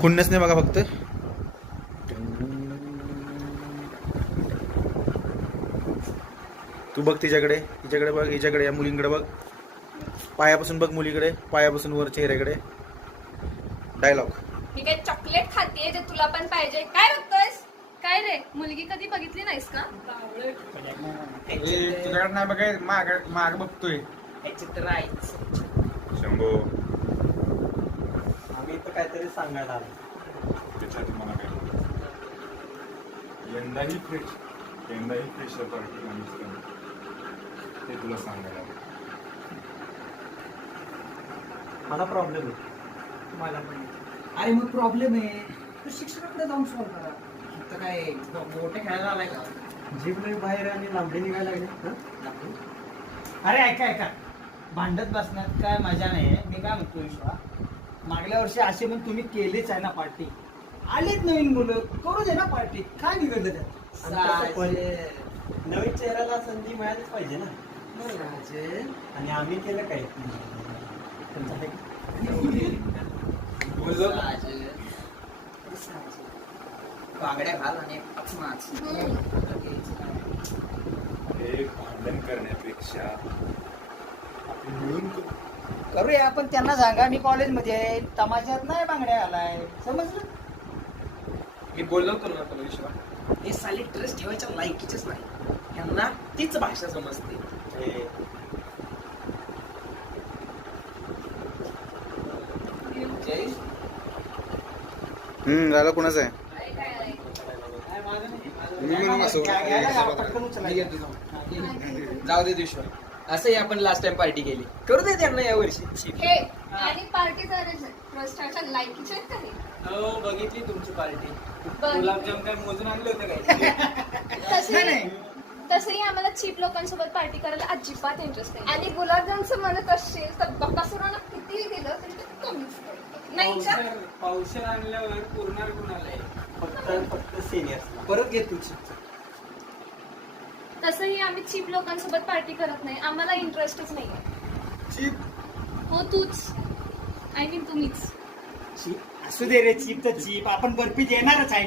खुन्नस नाही बघा फक्त. तू बघ तिच्याकडे, तिच्याकडे बघ, हिच्याकडे, या मुलींकडे बघ. पायापासून बघ मुलीकडे, पायापासून वर चेहऱ्याकडे. डायलॉग. मी काय चॉकलेट खातीये जे तुला पण पाहिजे? काय बघतोयस? काय रे, मुलगी कधी बघितली नाहीस का? तुझ्याकडे नाही बघाय, माग बघतोय. शंभो. आम्ही तर काहीतरी सांगायला आलो. त्याच्यात मला काय यंदाही फ्रेशर पार्टी ते तुला सांगायला. मला प्रॉब्लेम आहे. मला पण. अरे मग प्रॉब्लेम आहे तर शिक्षकाकडे जाऊन सॉल्व्ह करा. तर काय मोठे खेळायला आलाय का? जीभ नाही बाहेर आणि लांबडी निघायला लागली. अरे ऐका, भांडत बसण्यात काय मजा नाही. मी काय म्हणतो विश्वा, मागल्या वर्षी असे पण तुम्ही केलीच आहे ना पार्टी. आलेच नवीन मुलं, करू दे ना पार्टी. काय बिघडलं त्यात? नवीन चेहऱ्याला संधी मिळालीच पाहिजे ना. आणि आम्ही केलं काय? बांगड्या घाल आणि हे भांडण करण्यापेक्षा आपण मिळून करू. करूया. आपण त्यांना सांगा मी कॉलेजमध्ये आहे, तमाशात नाही बांगड्या आलाय. समजलं? मी बोललो होतो ना तुला विश्वा, हे साली ड्रेस ठेवायच्या लायकीचेच नाही. यांना तीच भाषा समजते. झालं कुणाचं आहे? जाऊ दे विश्वा, असंही आपण लास्ट टाइम पार्टी केली. करू दे त्यांना या वर्षी. हे आणि पार्टी भ्रष्टाच्या लायकीचे आहेत का हे? हो, बघितली तुमची पार्टी. बघ. गुलाबजाम काय मोजून आणले होते काय? तसंही आम्हाला चीप लोकांसोबत पार्टी करायला अजिबात इंटरेस्ट नाही. आणि गुलाबजामचं म्हणत असशील तर बकासुरांना किती दिलं तरी ते कमीच पडतं. नाही का? पावशेर आणल्यावर पुरणार कुणाला आहे? फक्त सिनियर. परत घे तुझी. तसंही आम्ही चीप लोकांसोबत पार्टी करत नाही. आम्हाला इंटरेस्टच नाही. चीप? हो तूच. आय मीन तुम्हीच. असू दे रे, चीप तर चीप. आपण बर्फी देणारच आहे.